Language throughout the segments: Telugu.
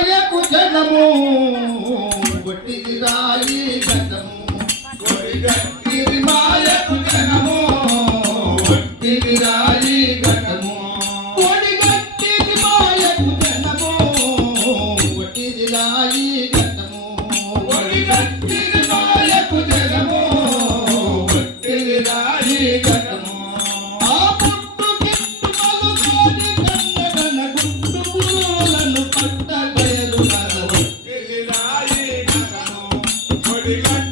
మాయకు జనము ఒట్టిది రాయి గతము ఒట్టిది Thank you.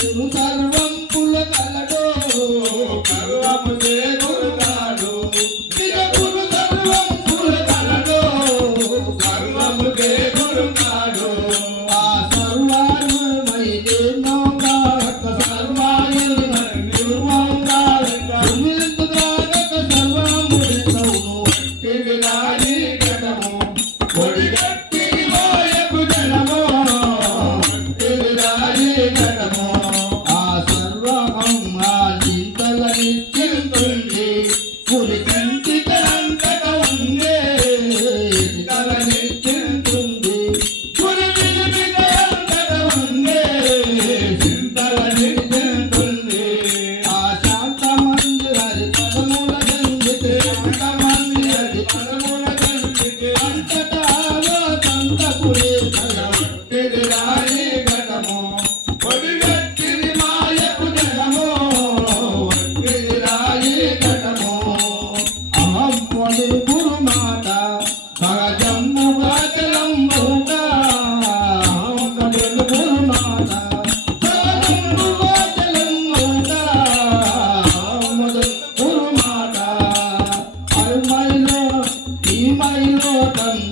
perguntaram மயிலோதம்